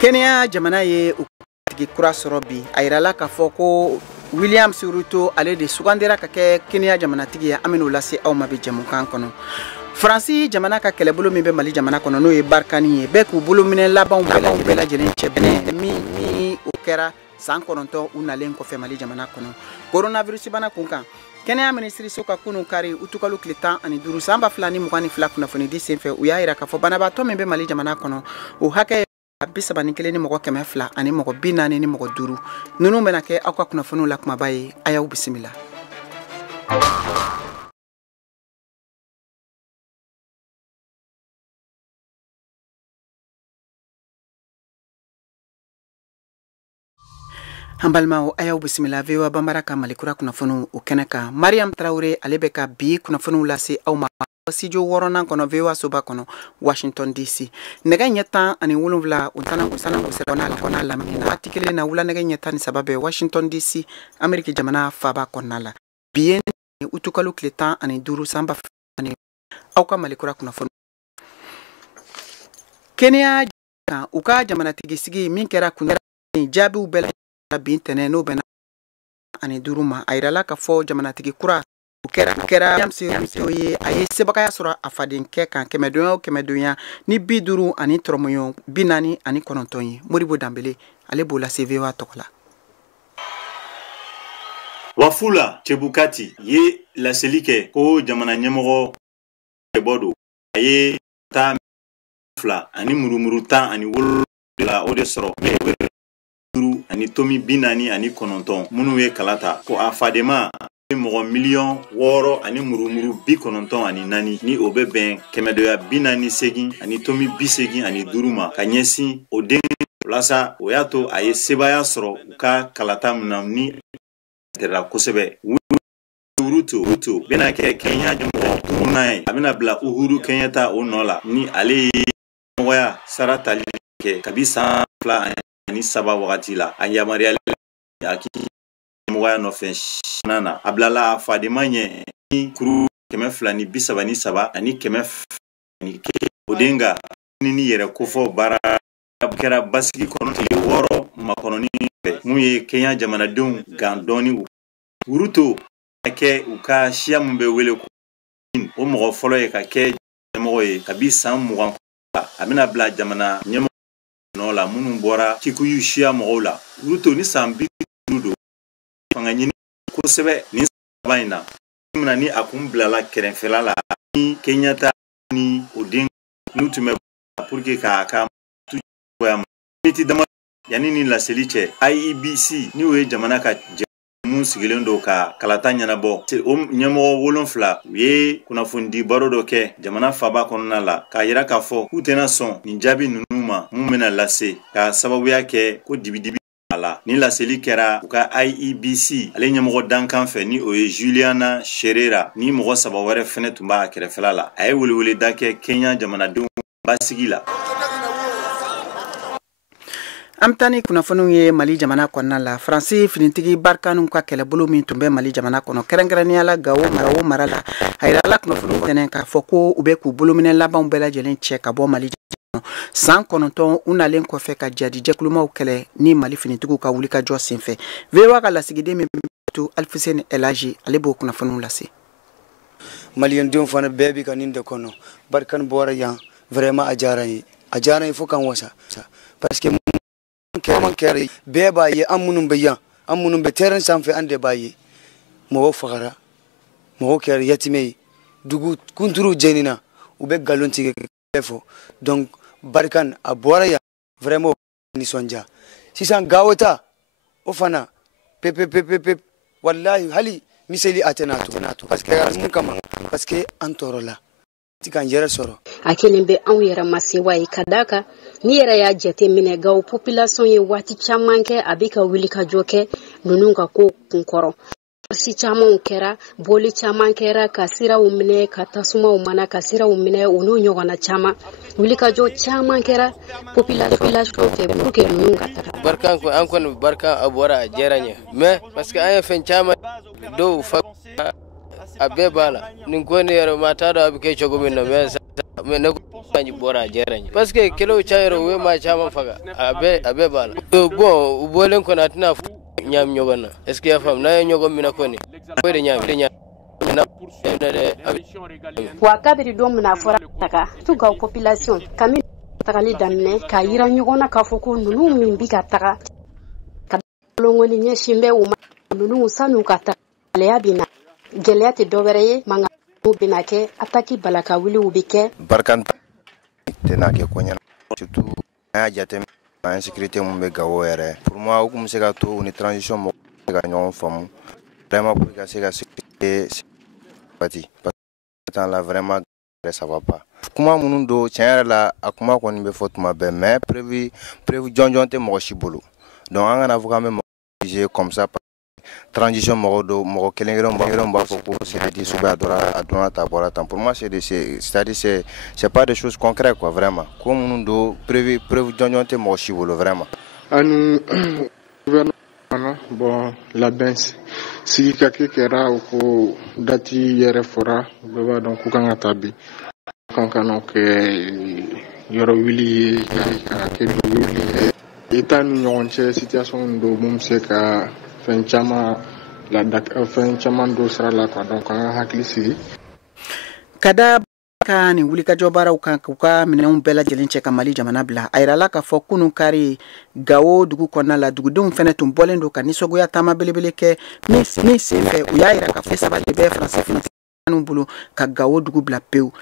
Kenya jamana ye tigi kura sɔrɔ bi a yirala k'a fɔ ko William Ruto ale de sugandira ka kɛ Kenya jamana tigi ye an bɛn'o lase aw ma bi jɛmukan kɔnɔ. Faransi jamana ka kɛlɛbolo min bɛ Mali jamana kɔnɔ n'o ye Barkani ye bɛɛ k'u bolo minɛ labanw bɛɛ lajɛlen cɛ bɛnɛ min o kɛra san 9 u nalen kɔfɛ Mali jamana kɔnɔ coronavirus bana kunkan Kɛnɛya minisiriso ka kunun kari utukalu tile 15 san 2022 kunnafoni di senfɛ u y'a yira k'a fɔ banabaatɔ min bɛ Mali jamana kɔnɔ o hakɛ 31 ni mɔgɔ 200 ani mɔgɔ 40 ni mɔgɔ 5 ninnu bɛna kɛ aw ka kunnafoniw la kumaba ye a y'aw bisimila. An balimaw a y'aw bisimila VOA Bambara ka Malikura kunnafoniw o kɛnɛ kan Mariam Traoré ale bɛ ka bi kunnafoniw lase aw ma studio 6nan kɔnɔ VOA soba kɔnɔ Washington DC nɛgɛ ɲɛ 17 u tana kɔnɔ lamɛnna waati kelen na wula nɛgɛ ɲɛ 13 bɛ Washington DC Ameriki jamana faaba kɔnɔna la bi ye utukalu tile 15 san 2022 aw ka Malikura kunnafoni Kenya u ka jamanatigi sigi min kɛra kun jaabiw bɛɛ bin tɛnɛ n'o bɛna ani 5 ma a yirala ka fɔ jamanatigi kura u kɛra ye a ye sebagaya sɔrɔ a fadenkɛ kan kɛmɛdonya ni 50 ani tɔrɔmɔɲɔ 49 ye Moribo Dambele ale b'o lase VOA tɔgɔ la. Wafula Chebukati ye laseli kɛ ko jamana ɲɛmɔgɔ bɔdo a ye ta 2 ani murumuru 10 ani 7 la o de sɔrɔ ani tomi 40 ani 9 minnu ye kalata ko a fadema mɔgɔ 6 ani murumuru 94 ani 4 ni o bɛ bɛn kɛmɛdoya 48 ani tomi 80 ani 5 ma ka ɲɛsin o den lasa o y'a to a ye sebaya sɔrɔ u ka kalata min na ni dɛra kosɛbɛ Ruto bɛna kɛ Kenya jamana turunan ye a bɛna bila Uhuru Kenyatta o nɔ la ni ale ye mɔgɔya sara tali kɛ kabi san 2 ani 3 wagati la a yamaruyalen a k'i mɔgɔya nɔfɛ nana a bilala a fadema ɲɛ ni kuru 233 ani 100 ani o denga ni yɛrɛ kofɔ baara kɛra basigi kɔnɔ tile 6 makɔnɔni fɛ mun ye Kenya jamanadenw gan dɔɔni Ruto kɛ u ka siya mun bɛ wele ko o mɔgɔ fɔlɔ ye ka kɛ ɲɛmɔgɔ ye kabi san 20 a bɛna bila jamana ɲɛmɔgɔ la minnu bɔra Kikuyu siya mɔgɔw la Ruto ni san 50 do fanga ɲini kosɛbɛ ni saba in na mina ni a kun bilala kɛrɛfɛla la ni Kenyatta ni o den n'u tun bɛ pour que k'a ka miniti dama yanni ni laseli cɛ IEBC ni o ye jamana ka mun sigilen do ka kalata ɲɛnabɔ o ɲɛmɔgɔ 7 u ye kunnafoni baro dɔ kɛ jamana faaba kɔnɔna la k'a yira k'a fɔ k'u tɛna sɔn nin jaabi ninnu ma mun bɛna lase ka sababuya kɛ ko dibidibi a la ni laseli kɛra u ka IEBC ale ɲɛmɔgɔ dankan fɛ ni o ye Juliana Sherera ni mɔgɔ 3 wɛrɛ fɛnɛ tun b'a kɛrɛfɛla la a ye weleweleda kɛ Kenya jamanadenw basigi la. An tani kunnafoniw ye Mali jamana kɔnɔna la Faransi finitigi Barkani ka kɛlɛbolo min tun bɛ Mali jamana kɔnɔ kɛrɛnkɛrɛnnenya la Gao mara la a yirala kunnafoniw tɛnɛ k'a fɔ ko u bɛ k'u bolominɛ labanw bɛɛ lajɛlen cɛ ka bɔ Mali jamana san 9 u nalen kɔfɛ ka jadi jɛkulumaw kɛlɛ ni Mali finitigiw ka wuli ka jɔ senfɛ VOA ka lasigiden min to Alfuseni Elaji ale b'o kunnafoniw lase. Maliendenw fana bɛɛ bi ka nin de kɔnɔ Barkani bɔra yan vraiment a diyara n ye fo kan wasa parce que man kɛra bɛɛ b'a ye an minnu bɛ yan an minnu bɛ terrain sanfɛ an de b'a ye mɔgɔw fagara mɔgɔw kɛra yatimɛ ye dugu kunturu jɛnina u bɛ galon tigɛ fɔ donc Barkani a bɔra yan vraiment nisɔndiya sisan Gao ta o fana pep wallahi hali miseli a tɛna to parce que mun kama parce que an tɔɔrɔla ti kan yɛrɛ sɔrɔ a kelen bɛ anw yɛrɛ ma sewa ye ka d'a kan ni yɛrɛ y'a jate minɛ Gao population ye waati caman kɛ a bɛ ka wuli ka jɔ kɛ ninnu ka ko kunkɔrɔ si camanw kɛra boli caman kɛra ka siraw minɛ ka tasumaw mana ka siraw minɛ o n'o ɲɔgɔnna caman wuli ka jɔ caman kɛra population fɛ pour que ninnu ka taga Barkani ko an kɔni Barkani a bɔra a diyara n ye mais parce que an ye fɛn caman dɔw fa a bɛɛ b'a la nin ko ni yɛrɛ ma t'a dɔn a bɛ kɛ cogo min na mais me ne kanji bora jeranye parce que kelo chayro we ma chama faga abe bala bon bolen ko natina nyam nyogona est ce que ya fam na nyogo mina ko ni ko de nyam na wa kabiri do muna fora taka tu ga population kami tagali damne ka yira nyogona ka foko nunu min bi ka taka ka longoni nye shimbe uma nunu sanu ka taka le abina gelete dobere manga bina ke ataki balaka wili ubike barkan tenake konya surtout a jatem en sécurité mon be gawo yere pour moi ou comme c'est ga to une transition mo ga nyon fam vraiment pour que c'est ga sécurité parti tant là vraiment ça va pas kuma munundo tiens la akuma ko ni be fotuma be mais prévu jonjonte mo shibulu donc on a vraiment comme ça transition modo mo kelengero mba foko c'est dit suba adona tabora pour moi c'est-à-dire c'est pas des choses concrètes quoi vraiment comme nous do prévu jonjonte mo shibulu vraiment anu gouvernement bon la bense si kakekera ko dati yere fora beba donc kanga tabi kankano ke yoro wili ka ke wili etan nyonche situation do mum se ka fenchama la fenchama do sara la ka donc hakli si kada kani wuli ka jobara uka minenw bɛɛ lajɛlen cɛ ka Mali jamana bila ayira la ka fɔ kunu kari Gawo dugu kɔnɔna la dugudenw fɛnɛ tun bɔlen do ka nisɔgoya taama belebele kɛ min senfɛ u y'a yira ka fɔ saba de bɛ Faransi finitigiw bolo ka Gawo dugu bila pewu.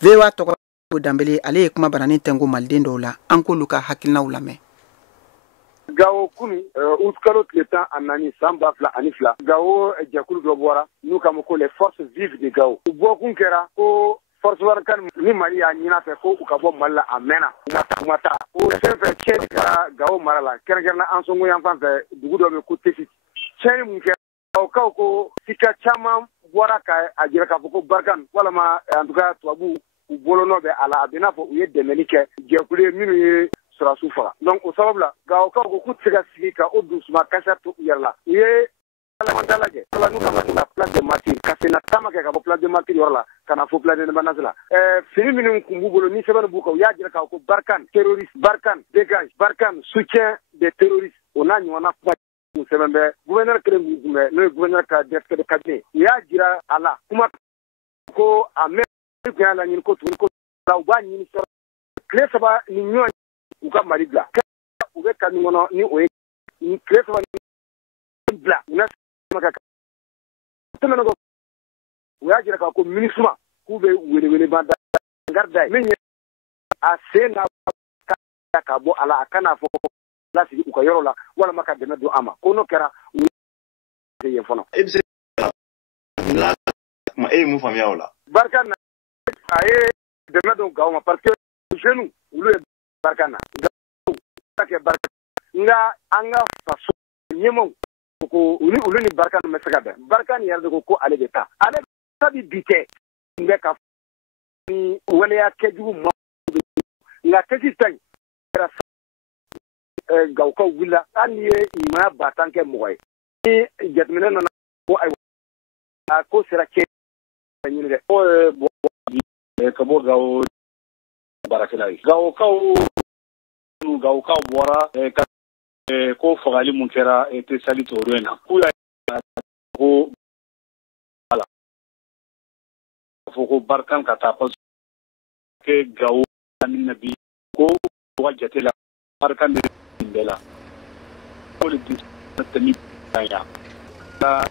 VOA tɔgɔ Dambele ale ye kuma barani tɛngo maliden dɔw la an k'olu ka hakilinaw lamɛn. Gawo kunu utkalo tile tan a naani san 2002 Gawo jɛkulu dɔ bɔra n'u k'a ma ko les forces vives de Gawo u bɔkun kɛra ko force warkan ni Mali y'a ɲin'a fɛ ko u ka bɔ Mali la a mɛnna u ma taa o senfɛ cɛni kɛra Gawo mara la kɛrɛnkɛrɛnna an sɔngo yan fan fɛ dugu dɔ bɛ ko Tesit cɛni mun kɛra Gawukaw ko sika caman bɔra ka a jira k'a fɔ ko Barkan walama en tout cas tubabu u bolonɔ bɛ a la a bɛ n'a fɔ u ye dɛmɛni kɛ jɛkulu ye minnu ye Surasiw faga donc o sababu la Gawukaw ko k'u tɛ se ka sigi ka o dusuma kasa to u yɛrɛ la u ye alamanda lajɛ ala n'u ka la place de martyr ka senna taama kɛ ka bɔ place de martyr yɔrɔ la ka na fɔ place de indépendance la fini minnu kun b'u bolo ni sɛbɛnni b'u kan u y'a jira k'a fɔ ko Barkan terroriste Barkan dégage Barkan soutien des terroristes o n'a ɲɔgɔnna kuma sɛbɛn bɛ gouverneur kelen b'u kun bɛ n'o ye gouverneur ka directeur de cabinet u y'a jira a la kuma ko a mɛn kun y'a laɲini ko tuguni ko u b'a ɲini sɔrɔ tile 3 ni ɲɔgɔn u ka Mali bila u bɛ kami kɔnɔ ni o ye tile 3 ni bila u na ka tɛmɛna ko u y'a jira k'a ko MINUSMA k'u bɛ weleweleba da garda ye min ye a sen n'a ka bɔ a la a kana fɔ lasigi u ka yɔrɔ la walama ka dɛmɛ don a ma ko n'o kɛra u ye yen fana e bɛ se kuma e ye mun faamuya o la Barkan na a ye dɛmɛ don Gawo ma parce que jeunes olu ye Barkan na kɛ Barkan nga an ka faso ɲɛmaaw ko olu ni Barkan bɛ se ka bɛn Barkan yɛrɛ de ko ale bɛ taa ale sabi bi tɛ bɛ ka ni waleya kɛjugu ma nka Tesit ta in kɛra Gawukaw wulila hali ni ye ɲumanya batan kɛ mɔgɔ ye ni jateminɛ nana ko ayiwa ko sera cɛ ɲini dɛ ko ka bɔ Gawo baarakɛla ye Gawukaw bɔra ko fagali mun kɛra Tesali toro in na k'u y'a ko ala fɔ ko Barkan ka taa parce que Gawo ani nabi ko ka jate la Barkan de bɛɛ la ko le tɛmɛ ya ka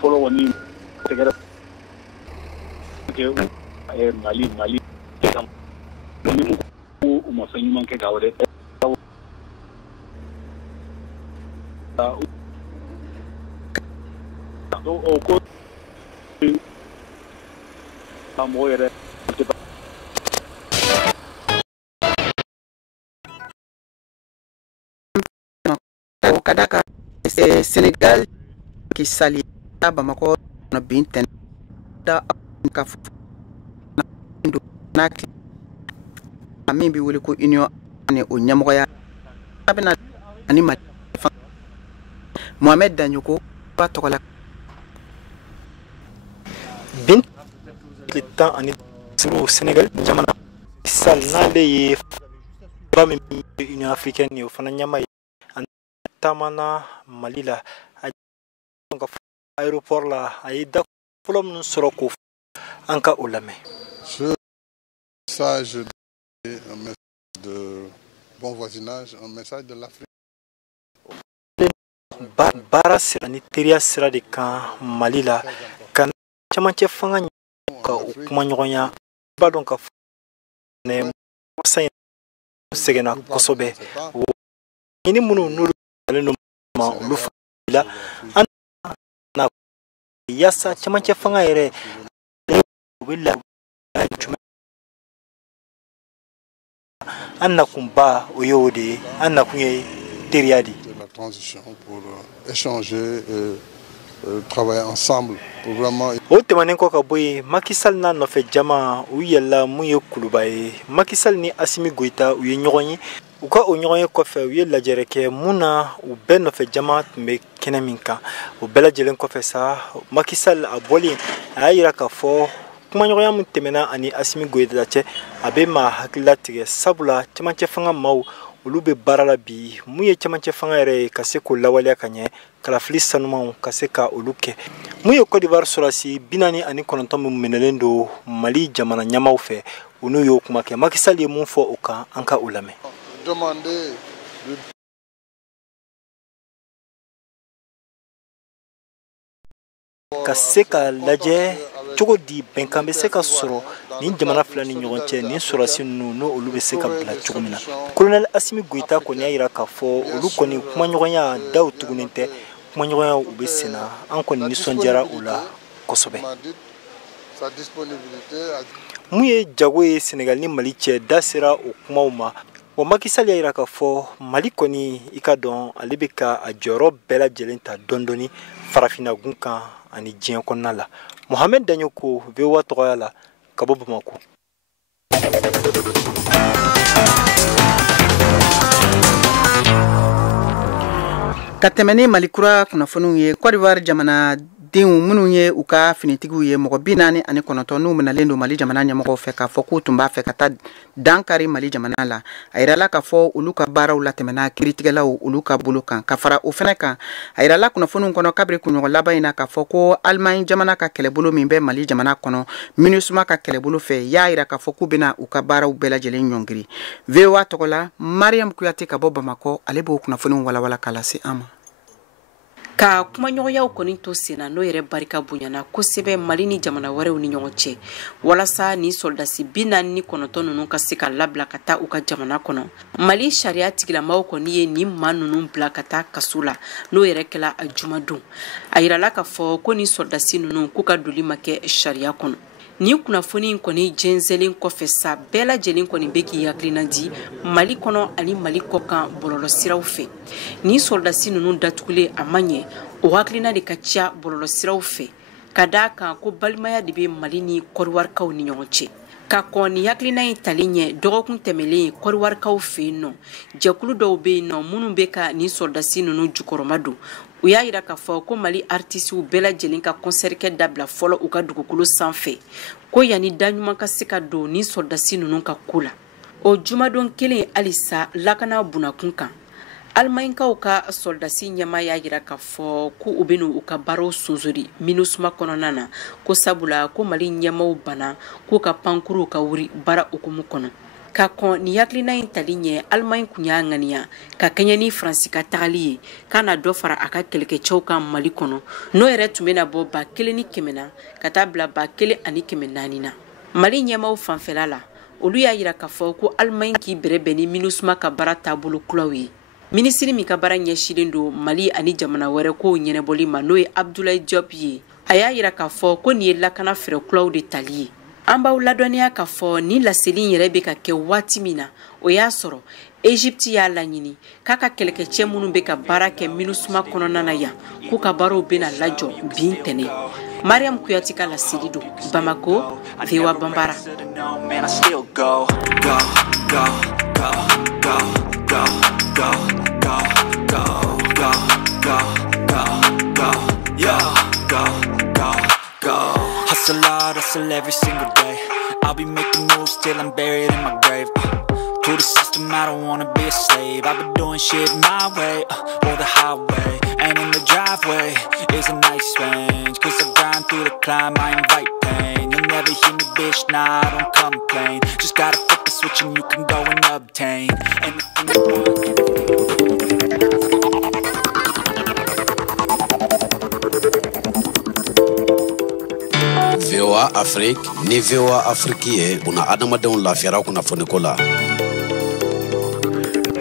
fɔlɔ kɔni tɛgɛrɛ ke Mali ni mu ko u ma fɛn ɲuman kɛ Gawo dɛ o ko mɔgɔ yɛrɛ kadaka Senegal ki sali Bamako na binten da ka na min bi wele ko union ne o ɲɛmɔgɔya abena ani Mohamed Danyoko ba tɔgɔ la bin le temps ani au Sénégal jamana sal na le ba mi Union africaine ni ofana nyama tamana malila donc aéroport la ay da folom nu soroko anka olame ça je dis un message de bon voisinage, un message de l'Afrique. Bara sirani teria sira de kan malila kan chamanche fanga ka kuma nyonya ba donc ka ne sai segena kosobe ini munu nulu no ma lufa na yasa chamanche fanga ere willa anna kumba oyode anna kunye teriadi la transition pour échanger et travailler ensemble pour vraiment o temanen ko ka boy makisal na no fe jama u yalla mu ye kulubaye makisal ni Assimi Goïta u ye nyogonyi u ka o nyogonye ko fe u ye lajere ke muna u ben no fe jama me kenaminka u bela jelen ko fe sa makisal aboli ayira ka fo kuma nyogonya mun temena ani Assimi Goïta che abe ma hakila tige sabula chamanche fanga maw olu be barala bi muye chamanche fanga ere kase ko lawale kanye kala flisanuma kase ka oluke muye Côte d'Ivoire solasi binani ani kononto mu menelendo Mali jamana nyamaw fe unu yo kuma ke makisali mun fo oka anka ulame demander kase ka laje chogo di benkambe se ka soro ni jamana fulani nyogonche ni sorasi no olu be se ka bla chogomina colonel Assimi Goïta ko ni ayira ka fo olu ko ni kuma nyogonya daw tugunente kuma nyogonya ube sena an ko ni sonjara ula kosobe sa disponibilité muye jago e Sénégal ni Mali che dasira o kuma uma o makisali ayira ka fo Mali ko ni ikadon alibeka a joro bela jelenta dondoni farafina gunka ani jien konnala Mohamed Danyoko vewa toyala kabo Bamako katemeni malikura kunnafoniw ye Côte d'Ivoire jamana denw minnu ye u ka finitigiw ye mɔgɔ 49 n'u minalen don Mali jamana ɲɛmɔgɔw fɛ k'a fɔ k'u tun b'a fɛ ka taa dankari Mali jamana la a yirala k'a fɔ olu ka baaraw la tɛmɛna kiritigɛlaw olu ka bolo kan ka fara o fɛnɛ kan a yirala kunnafoniw kɔnɔ kabiri kunɲɔgɔn laban in na k'a fɔ ko Allemagne jamana ka kɛlɛbolo min bɛ Mali jamana kɔnɔ MINUSMA ka kɛlɛbolo fɛ y'a yira k'a fɔ k'u bɛna u ka baaraw bɛɛ lajɛlen ɲɔngiri VOA tɔgɔ la Mariam Kuyate ka bɔ Bamakɔ ale b'o kunnafoniw walawala k'a lase an ma ka kuma ɲɔgɔnyaw kɔni to senna n'o yɛrɛ barika bonyana kosɛbɛ Mali ni jamana wɛrɛw ni ɲɔgɔn cɛ walasa ni soldasi 49 ninnu ka se ka labila ka taa u ka jamana kɔnɔ Mali sariya tigilamaw kɔni ye ni maa ninnu bila ka taa kaso la n'o yɛrɛ kɛla a jumadon a yirala ka fɔ ko ni soldasi ninnu k'u ka doli ma kɛ sariya kɔnɔ ni kunnafoni kɔni jɛnsɛlen kɔfɛ sa bɛɛ lajɛlen kɔni bɛ k'i hakilina di Mali kɔnɔ ani Mali kɔkan bɔlɔlɔsiraw fɛ ni soldasi ninnu datugulen a ma ɲɛ o hakilina de ka ca bɔlɔlɔsiraw fɛ ka d'a kan ko balimaya de bɛ Mali ni kɔriwarikaw ni ɲɔgɔn cɛ ka kɔn ni hakilina in talen ɲɛ dɔgɔkun tɛmɛlen kɔriwarikaw fɛ yen nɔ jɛkulu dɔw bɛ yen nɔ minnu bɛ ka ni soldasi ninnu jukɔrɔma don u y'a yira k'a fɔ ko Mali artisiw bɛɛ lajɛlen ka concert kɛ dabila fɔlɔ u ka dugukolo sanfɛ ko yanni daɲuman ka se ka don ni soldasi ninnu ka ko la o jumadon kelen halisa lakana bunakun kan Almainkaw ka soldasi ɲɛma y'a yira k'a fɔ ko u bɛna u ka baaraw sonsori MINUSMA kɔnɔna na ko sabula ko Mali ɲɛmaw bana k'u ka pankuruw ka wuri baara hukumu kɔnɔ ka kɔn ni hakilina in tali ɲɛ Allemagne kun y'a ŋaniya ka kɛɲɛ ni Faransi ka tagali ye k'a na dɔ fara a ka kɛlɛkɛcɛw kan Mali kɔnɔ n'o yɛrɛ tun bɛna bɔ 1,100 na ka taa bila 1,400 na Mali ɲɛmaw fanfɛla la olu y'a yira k'a fɔ ko Allemagne k'i bɛrɛbɛn ni MINUSMA ka baara taabolo kuraw ye minisiri min ka baara ɲɛsilen don Mali ani jamana wɛrɛ kow ɲɛnɛbɔli ma n'o ye Abdoulaye Diop ye a y'a yira k'a fɔ ko nin ye lakana fɛɛrɛ kuraw de tali ye an b'aw ladɔnniya k'a fɔ ni laseli yɛrɛ bɛ ka kɛ waati min na o y'a sɔrɔ Égypte y'a laɲini k'a ka kɛlɛkɛcɛ minnu bɛ ka baara kɛ MINUSMA kɔnɔna na yan k'u ka baaraw bɛna lajɔ bin tɛnɛ Mariam Kuyate ka laseli don Bamako VOA Bambara Hustle every single day. I I'll be making moves till I'm buried in my grave. To the system, I don't wanna be a slave. I've been doing shit my way, or the highway. And in the driveway is a nice range. Cause I grind through the climb, I invite pain. You'll never hear me, bitch, nah, I don't complain. Just gotta flip the switch and you can go and obtain anything you want. VOA Afrique, ni VOA Afrique una adamadenw lafiyara kunnafoni ko la.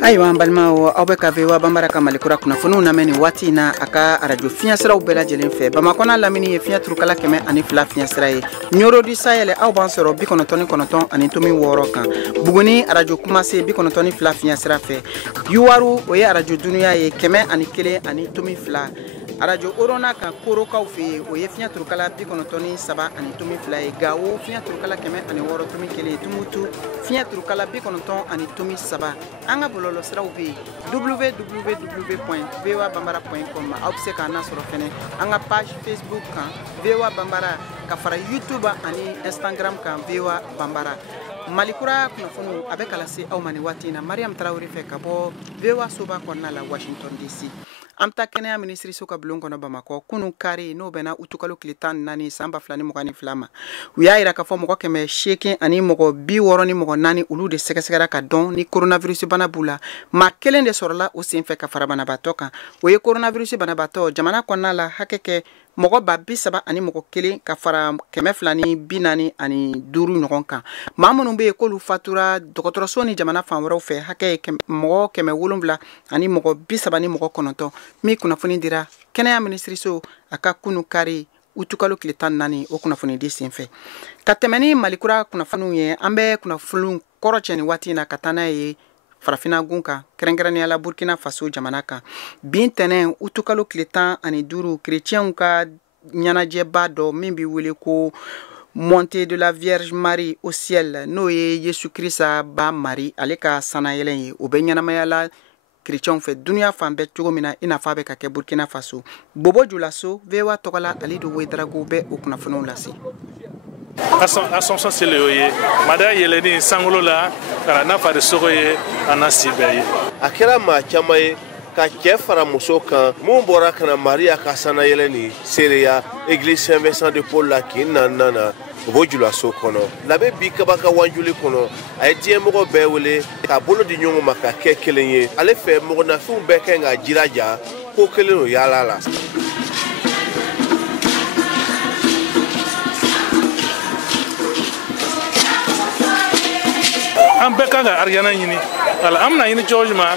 Ayiwa balmawo aw bɛ ka VOA Bambara ka malikura kunnafoniw lamɛn waati na a ka radio fiɲɛ siraw bɛɛ lajɛlen fɛ Bamakɔ n'a lamini ye fiɲɛ turukala 102 fiɲɛ sira ye Nioro du Sahel aw b'an sɔrɔ 99 ani tomi 6 kan Buguni radio Kumase 92 fiɲɛ sira fɛ Yuwaru o ye radio Dunuya ye 101 ani tomi 2 Radio Orona kan Korokaw fe o ye fiɲɛ turukala 97 ani tomi 2 ye Gawo fiɲɛ turukala 106 tomi 1 Tumutu fiɲɛ turukala 90 ani tomi 3 an ka bɔlɔlɔ siraw be www.voabambara.com aw bɛ se k'an nasɔrɔ fɛnɛ an ka page Facebook kan VOA Bambara ka fara YouTube ani Instagram kan VOA Bambara Malikura kunnafoniw a bɛ kala se aw ma ni waati na Mariam Traoré fɛ ka bɔ VOA soba kɔnɔna la Washington DC Amta kɛnɛya minisiriso ka bulon kɔnɔ Bamakɔ kunu kari n'o bɛna utukalo tile 14 san 2022 ma u y'a yira k'a fɔ mɔgɔ 800 ani mɔgɔ 60 ni mɔgɔ 4 olu de sɛgɛsɛgɛra ka dɔn ni coronavirus bana b'u la maa kelen de sɔrɔla o senfɛ ka fara banabaatɔ kan o ye coronavirus banabaatɔ jamana kɔnɔna la hakɛ kɛ mɔgɔ 30 ani mɔgɔ 1 ka fara 245 ani 5 ɲɔgɔn kan maa minnu bɛ yen k'olu fatura dɔgɔtɔrɔso ni jamana fan wɛrɛw fɛ hakɛ ye mɔgɔ 7 ani mɔgɔ 30 ni mɔgɔ 9 mi kunnafoni dira kɛnɛya minisiriso a ka kunu kari utukalo tile 14 o kunnafoni di senfɛ ka tɛmɛ ni malikura kunnafoniw ye an bɛ kunnafoniw kɔrɔcɛ ni waati na ka taa n'a ye farafina gun kan kɛrɛnkɛrɛnnenya la Burkina Faso jamana kan bin tɛnɛn utukalo tile 15 chrétienw ka ɲɛnajɛba dɔ min bɛ wele ko Montée de la Vierge Marie au ciel n'o ye Yesu Krista ba Marie ale ka sanayɛlɛn ye o bɛ ɲɛnamaya la chrétienw fɛ dunuya fan bɛɛ cogo min na i n'a fɔ a bɛ ka kɛ Burkina Faso Bobo Julaso VOA tɔgɔla Alidu Wedrago bɛ o kunnafoniw lase Assumption sele yo ye mada yeleni sangolo la kana na fa de sogo ye anasibe ye akira ma chama ye ka cɛ fara muso kan mun bɔra kana Maria ka sana yeleni sereya église Saint-Vincent de Paul la ki nana Bobo Julaso kono labe bi kabaka wanjuli kono ay tie mɔgɔ bɛɛ wele ka bolo di ɲɔgɔn ma ka kɛ kelen ye ale fɛ mɔgɔ nafɛnw bɛɛ kɛ ka jiraja ko kelen no yala la an bɛɛ kan ka ariyana ɲini ala an bɛna ɲini cogo juma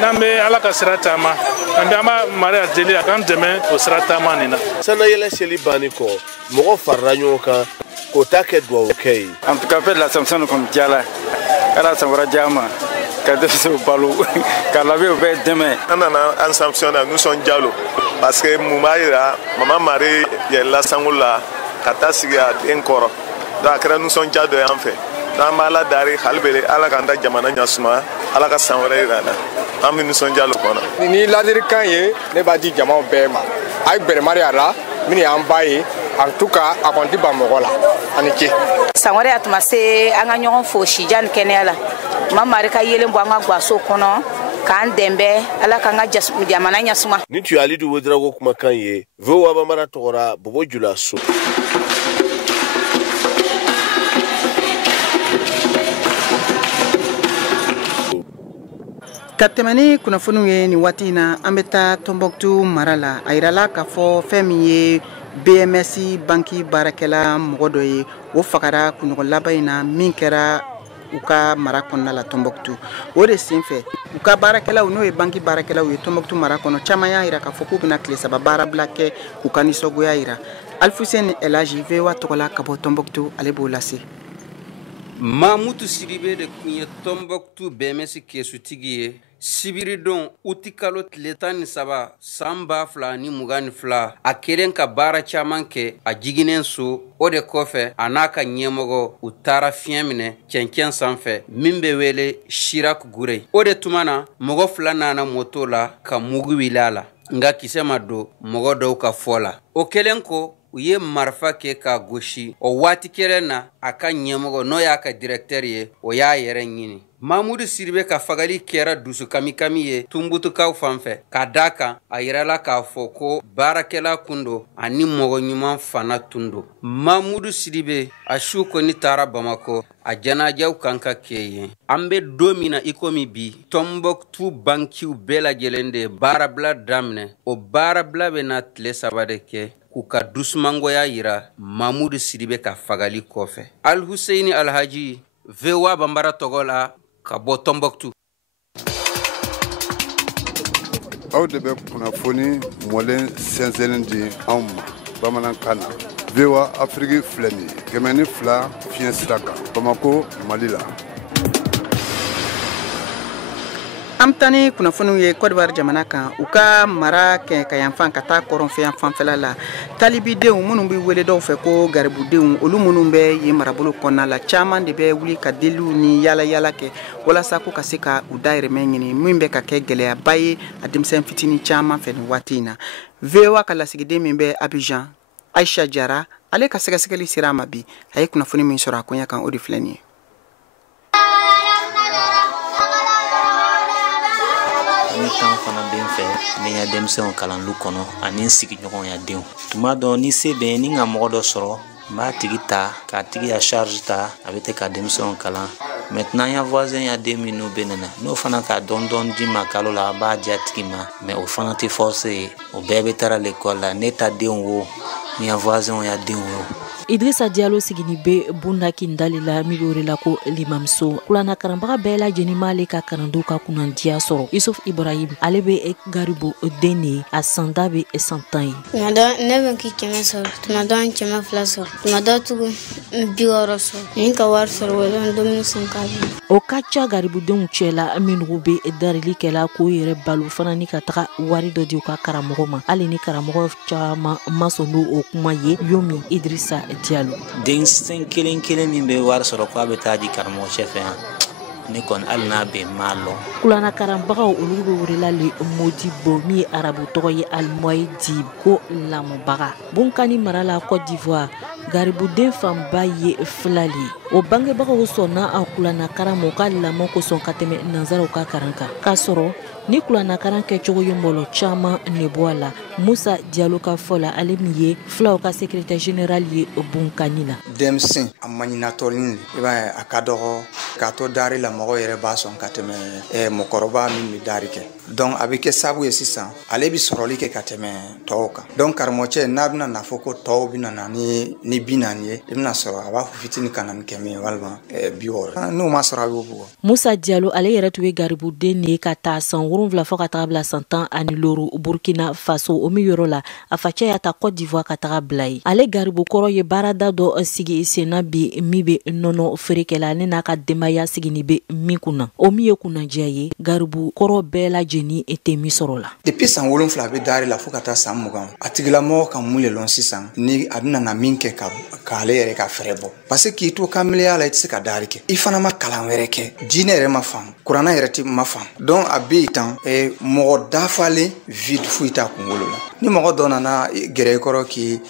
n'an bɛ ala ka sira taama an bɛ an b'a Maria deli a k'an dɛmɛ o sira taama nin na sanayɛlɛ seli banni kɔ mɔgɔ farala ɲɔgɔn kan k'o ta kɛ duwawu kɛ ye en tout cas fête de l'Assomption kɔni diyala ala san wɛrɛ diya ma ka denmisɛnw balo ka labɛnw bɛɛ dɛmɛ an nana Assomption na nisɔndiya lo parce que mun b'a yira Mama Marie yɛlɛla sango la ka taa sigi a den kɔrɔ donc a kɛra nisɔndiya dɔ y'an fɛ n'an b'a la dari hali bere ala k'an ta jamana ɲasuma ala ka san wɛrɛ yira na an bɛ nisɔndiya lo kɔnɔ ni ladirikan ye ne b'a di jamaw bɛɛ ma a ye bɛrɛ Maria la min y'an ba ye en tout cas a kɔni tɛ ban mɔgɔ la a ni ce san wɛrɛ a tun ma se an ka ɲɔgɔn fo sija ni kɛnɛya la Mama Maria ka yelen bɔ an ka gaso kɔnɔ k'an dɛmɛ ala k'an ka jamana ɲasuma ni tun ye Alidu Wedrago kumakan ye VOA Bambara tɔgɔra Bobo Julaso ka tɛmɛ ni kunnafoniw ye ni waati na an bɛ taa Tombouctou mara la a yirala k'a fɔ fɛn min ye BMS banki baarakɛla mɔgɔ dɔ ye o fagara kunɲɔgɔn laban in na min kɛra u ka mara kɔnɔna la Tombouctou o de senfɛ u ka baarakɛlaw n'o ye banki baarakɛlaw ye Tombouctou mara kɔnɔ caman y'a yira k'a fɔ k'u bɛna tile 3 baara bila kɛ u ka nisɔngoya yira Alfuseni Elaji VOA tɔgɔla ka bɔ Tombouctou ale b'o lase Mamutu Sidibe de kun ye Tombouctou BMS kesutigi ye sibiri don uti kalo tile 13 san 2022 a kelen ka baara caman kɛ a jiginen so o de kɔfɛ a n'a ka ɲɛmɔgɔ u taara fiɲɛ minɛ cɛncɛn sanfɛ min bɛ wele Chirac Gurey o de tuma na mɔgɔ 2 nana moto la ka mugu wili a la nka kisɛ ma don mɔgɔ dɔw ka fɔ la o kelen ko u ye marifa kɛ ka gosi o waati kelen na a ka ɲɛmɔgɔ n'o y'a ka directeur ye o y'a yɛrɛ ɲini Mamudu Sidibe ka fagali kɛra dusu kami ye Tumbutukaw fanfɛ ka da kan a yirala k'a fɔ ko baarakɛla kundo ani mɔgɔ ɲuman fana tundo Mamudu Sidibe a su kɔni taara Bamako a janajaw kan ka kɛ yen an bɛ don min na i komi bi Tombouctou bankiw bɛɛ lajɛlen de baarabila daminɛ o baarabila bɛ na tile 3 de kɛ k'u ka dusumangoya yira Mamudu Sidibe ka fagali kɔfɛ Al Husseini Alhaji VOA Bambara tɔgɔ la ka bɔ Tombouctou. Aw de bɛ kunnafoni mɔlen sɛnsɛnni di anw ma bamanankan na. VOA Afrique filɛ nin ye 102 fiɲɛ sira kan Bamako Mali la. Am tani kunnafoniw ye Côte d'Ivoire jamana kan u ka mara kɛ ka yanfan ka taa kɔrɔnfɛ yan fanfɛla la talibidenw minnu bɛ wele dɔw fɛ ko garibudenw olu minnu bɛ yen marabolo kɔnɔna la caman de bɛ wuli ka deliw ni yala kɛ walasa ko ka se ka u dayirimɛ ɲini min bɛ ka kɛ gɛlɛyaba ye a denmisɛn fitinin caman fɛ nin waati in na VOA ka lasigiden min bɛ Abidjan Aisha Jara ale ka sɛgɛsɛgɛli sera a ma bi a ye kunnafoni min sɔrɔ a koɲa kan o de filɛ nin ye. Ni tan fana bɛ n fɛ n bɛ n ka denmisɛnw kalanlu kɔnɔ ani n sigiɲɔgɔnya denw tuma dɔ ni se bɛ ni ka mɔgɔ dɔ sɔrɔ n b'a tigi ta k'a tigi ya charge ta a bɛ tɛ ka denmisɛnw kalan maintenant ya voisin ya den minnu bɛ nana n'o fana ka dɔn di ma kalo la a b'a di a tigi ma mais o fana tɛ force ye o bɛɛ bɛ taara l'école la ne ta denw wo ni ya voisin ya denw wo. Idrissa Diallo sigini be Bunda Kindali la miliyɔn la ko Limamso kulana karambaga bɛɛ lajɛlen m'ale ka kalandenw ka kunnandiya sɔrɔ Yusuf Ibrahim ale bɛ Garibu den ye a sanda bɛ 100 ans ye. Tuma dɔ ne bɛ k'i 100 sɔrɔ tuma dɔ n 200 sɔrɔ tuma dɔ tugun 60 sɔrɔ ni ka wari sɔrɔ wala dumuni san ka bi. O ka ca garibudenw cɛla minnu bɛ darilikɛla k'o yɛrɛ balo fana ni ka taga wari dɔ di u ka karamɔgɔ ma hali ni karamɔgɔ caman ma sɔn n'o kuma ye Yomi Idrissa Diallo. Den kelen min bɛ wari sɔrɔ k'a bɛ taa di karamɔgɔ cɛ fɛ yan ne kɔni hali n'a bɛ maa lɔ. Kulana karamɔgɔw olu bɛ wele la le Modibo min ye arabu tɔgɔ ye Alimoyi di ko lamɔbaga Bunkani mara la Côte d'Ivoire garibuden fanba ye filali o bangebagaw sɔnna a kulana karamɔgɔ ka lamɔ kosɔn ka tɛmɛ nanzaraw ka karan kan k'a sɔrɔ ni kulana karan kɛcogo ye mɔlɔ caman ne bɔ a la Musa Diallo ka fɔ la ale min ye filaw ka secrétaire général ye Bunkani la. Denmisɛn a maɲinatɔlen i b'a ye a ka dɔgɔ k'a to dari la mɔgɔ yɛrɛ b'a sɔn ka tɛmɛ mɔgɔkɔrɔba min bɛ dari kɛ donc a bɛ kɛ sababu ye sisan ale bɛ sɔrɔli kɛ ka tɛmɛ tɔw kan donc karamɔgɔcɛ n'a bɛna na fɔ ko tɔw bɛna na ni 40 ye i bɛna sɔrɔ a b'a fɔ fitinin ka na ni 100 walima 60 n'o ma sɔrɔ a y'o bugɔ. Musa Diallo ale yɛrɛ tun ye garibuden de ka taa san 7 fɔ ka taga bila san 16 Burkina Faso o mi yɔrɔ la a facɛ y'a ta Côte d'Ivoire ka taga bila ye ale garibukɔrɔ ye baarada dɔ sigi senna bi min bɛ nɔnɔ feerekɛla ale n'a ka denbaya sigini bɛ min kunna o min ye kunnadiya ye garibukɔrɔ bɛɛ lajɛlen tɛ min sɔrɔ la. Depuis san 7 bɛ dari la fo ka taa san 20 a tigilamɔgɔ ka mun le lɔn sisan ni a bɛna na min kɛ k'ale yɛrɛ ka fɛɛrɛ bɔ parce que k'i to kamaleya la i tɛ se ka dari kɛ i fana ma kalan wɛrɛ kɛ diinɛ yɛrɛ ma faamu kuranna yɛrɛ tɛ ma faamu donc a bɛ yen tan mɔgɔ dafalen vide foyi t'a kunkolo la ni mɔgɔ dɔ nana gɛrɛ i kɔrɔ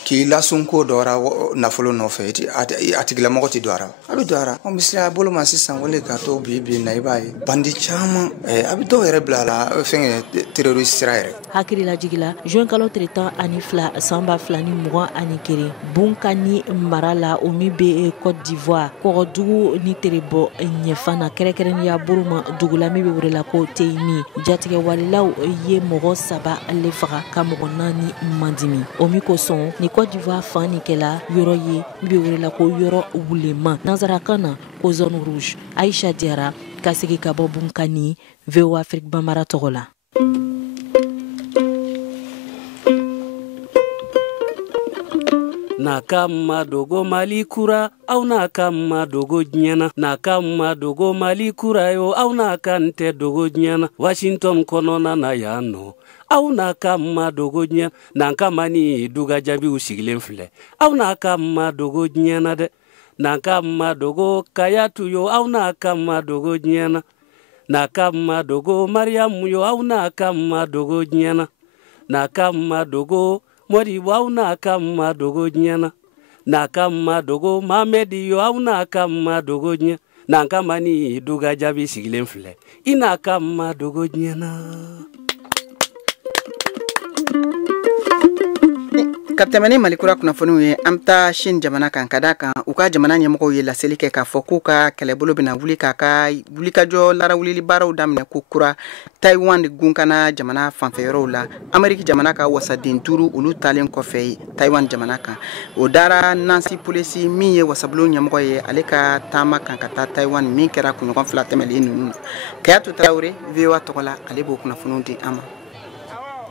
k'i lasunko dɔra nafolo nɔfɛ a tigilamɔgɔ tɛ don a bɛ don a la misaliya bolo ma sisan o le ka to bi na i b'a ye bandi caman a bɛ dɔw yɛrɛ bila la fɛn terroriste sira yɛrɛ. Hakilila jigila juin kalo 32 san 2021 Bunkani mara la o min bɛ Côte d'Ivoire kɔgɔdugu ni terebɔ ɲɛfana kɛrɛnkɛrɛnnenya buruma dugula min bɛ wele la ko Teyimi jatigɛ walilaw ye mɔgɔ 3 ale faga ka mɔgɔ 4 mandimi o min kosɔn ni Côte d'Ivoire fan ni kɛla yɔrɔ ye min bɛ wele la ko yɔrɔ wulema nanzarakan na ko zone rouge. Aisha Diarra ka segi ka bɔ Bunkani VOA Afrique Bambara tɔgɔ la. Naka madogo Mali kura au naka madogo nyana naka madogo Mali kura yo au naka nte dogo nyana Washington konona na yano au naka madogo nyana nanka mani duga jabi usigilen filɛ au naka madogo nyana de naka madogo kayatu yo au naka madogo nyana naka madogo Mariam yo au naka madogo nyana naka madogo Modibo auna kama dogo nyana na kama dogo Mamedi yo auna kama dogo nyana na kama ni duga jabi sigilen filɛ ina kama dogo nyana. Ka tɛmɛ ni Malikura kunnafoniw ye an bɛ taa Chine jamana kan ka d'a kan u ka jamana ɲɛmɔgɔw ye laseli kɛ k'a fɔ k'u ka kɛlɛbolo bɛna wuli k'a ka wulikajɔ larawulili baaraw daminɛ ko kura Taiwan gunkana jamana fanfɛyɔrɔw la Amérique jamana ka wasaden 5 olu talen kɔfɛ Taiwan jamana kan o dara Nancy Pelosi min ye wasabulon ɲɛmɔgɔ ye ale ka taama kan ka taa Taiwan min kɛra kunɲɔgɔn 2 tɛmɛlen ninnu na Kayatu Tarawele VOA tɔgɔ la ale b'o kunnafoniw di an ma.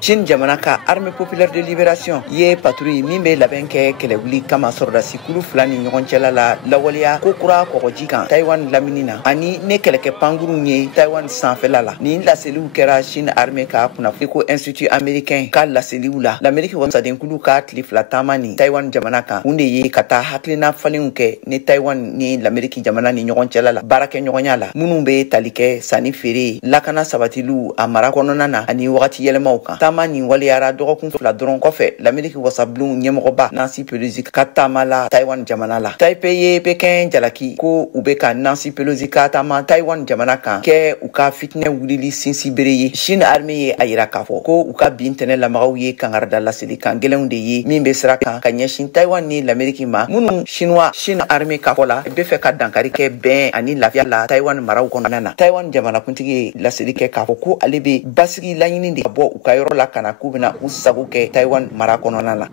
Chine jamana ka Armée populaire de libération ye patrouille min bɛ labɛn kɛ kɛlɛwuli kama sɔrɔdasi kulu 2 ni ɲɔgɔn cɛla la lawaleya ko kura kɔgɔji kan Taiwan lamini na ani ne kɛlɛkɛ pankurun ye Taiwan sanfɛla la ni laseliw kɛra Chine Armée ka kunnafoni ko Institut américain ka laseliw la l'Amérique wasaden kulu ka tile 2 taama ni Taiwan jamana kan mun de ye ka taa hakilina falenw kɛ ni Taiwan ni l'Amérique jamana ni ɲɔgɔn cɛla la baarakɛ ɲɔgɔnya la minnu bɛ tali kɛ sanni feere lakana sabatiliw a mara kɔnɔna na ani wagati yɛlɛmaw kan taama ni waliyara dɔgɔkun 2 dɔrɔn kɔfɛ l'Amérique wasablon ɲɛmɔgɔba Nancy Pelosi ka taama la Taiwan jamana la Taipei ye Pekin jalaki ko u bɛ ka Nancy Pelosi ka taama Taiwan jamana kan kɛ u ka fitinɛ wulili sinsibere ye Chine Armée ye a yira k'a fɔ ko u ka bin tɛnɛ lamagaw ye kangarida laseli kan gɛlɛnw de ye min bɛ sira kan ka ɲɛsin Taiwan ni l'Amérique ma minnu Chine Armée ka fɔ la bɛ fɛ ka dankari kɛ bɛn ani lafiya la Taiwan maraw kɔnɔna na Taiwan jamanakuntigi ye laseli kɛ k'a fɔ ko ale bɛ basigi laɲini de ka bɔ u ka yɔrɔ la kana k'u bɛna u sago kɛ Taiwan mara kɔnɔna la.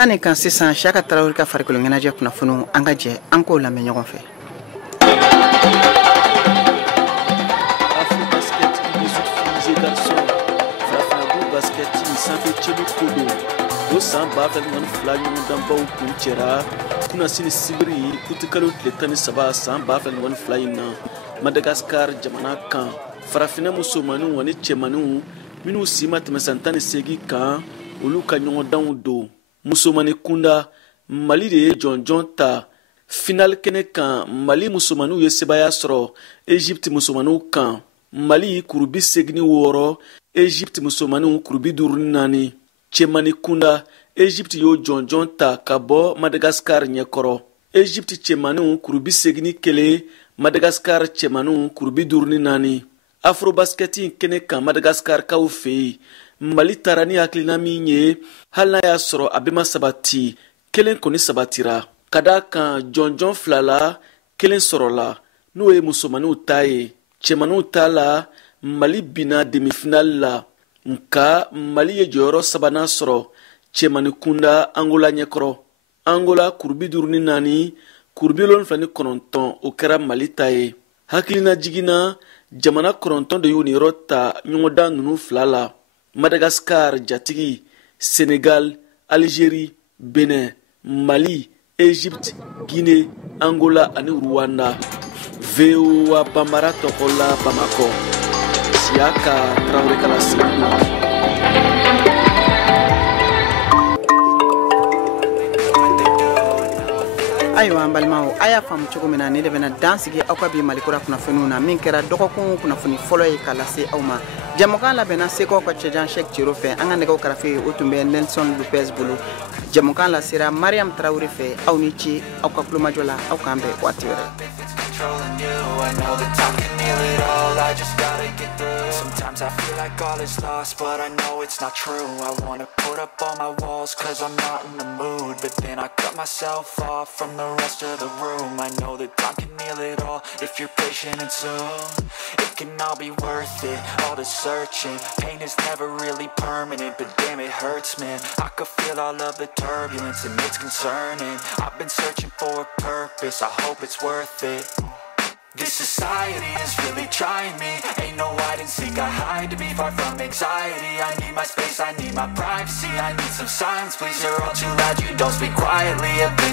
Ani kan sisan Saka Tarawele ka farikolo ɲɛnajɛ kunnafoniw an ka jɛ an k'o lamɛn ɲɔgɔn fɛ. O san 2002 ɲɔgɔndanbaw kun cɛra kunnasini sibiri kutikalo tile 13 san 2002 in na Madagascar jamana kan farafinna musomaninw ani cɛmaninw minnu si ma tɛmɛ san 18 kan olu ka ɲɔgɔndanw don musomani kunda Mali de ye jɔnjɔn ta final kɛnɛ kan Mali musomaninw ye sebaya sɔrɔ Egypte musomaninw kan Mali kurubi 86 Egypte musomaninw kurubi 54 cɛmani kunda Egypte yo jɔnjɔn ta ka bɔ Madagascar ɲɛkɔrɔ Egypte cɛmaninw kurubi 81 Madagascar cɛmaninw kurubi 54 Afrobasket kɛnɛ kan Madagascar kaw fɛ yen Mali taara ni hakilina min ye hali n'a y'a sɔrɔ a bɛɛ ma sabati kelen kɔni sabatira ka d'a kan jɔnjɔn 2 la kelen sɔrɔla n'o ye musomaninw ta ye cɛmaninw ta la Mali bina demi-finale la nka Mali ye jɔyɔrɔ 3nan sɔrɔ cɛmani kunda Angola ɲɛkɔrɔ Angola kurubi 54 kurubi 79 o kɛra Mali ta ye hakilina jiginna jamana 9 de y'u niyɔrɔ ta ɲɔgɔndan ninnu 2 la Madagascar jatigi Sénégal Algérie Benin Mali Egypte Guinée Angola ani Rwanda VOA Bambara tɔgɔ la Bamako Siaka Traoré kala sigi ayiwa an balimaw a y'a faamu cogo min na ne de bɛna dan sigi aw ka bi Malikura kunnafoniw na min kɛra dɔgɔkun kunnafoni fɔlɔ ye k'a lase aw ma jɛmukan labɛnna sekaw ka cɛjan Sheikh Ciro fɛ an ka nɛgɛw karafe o tun bɛ Nelson Lopez bolo jɛmukan lasera Mariam Traoré fɛ aw ni ce aw ka kulomajɔ la aw k'an bɛn waati wɛrɛ. Sometimes I feel like all is lost, but I know it's not true. I wanna put up all my walls, cause I'm not in the mood. But then I cut myself off from the rest of the room. I know that time can heal it all, if you're patient and soon. It can all be worth it, all the searching. Pain is never really permanent, but damn it hurts, man. I could feel all of the turbulence and it's concerning. I've been searching for a purpose, I hope it's worth it. This society is really trying me. Ain't no hide and seek, I hide to be far from anxiety. I need my space, I need my privacy. I need some silence, please, you're all too loud, you don't speak quietly.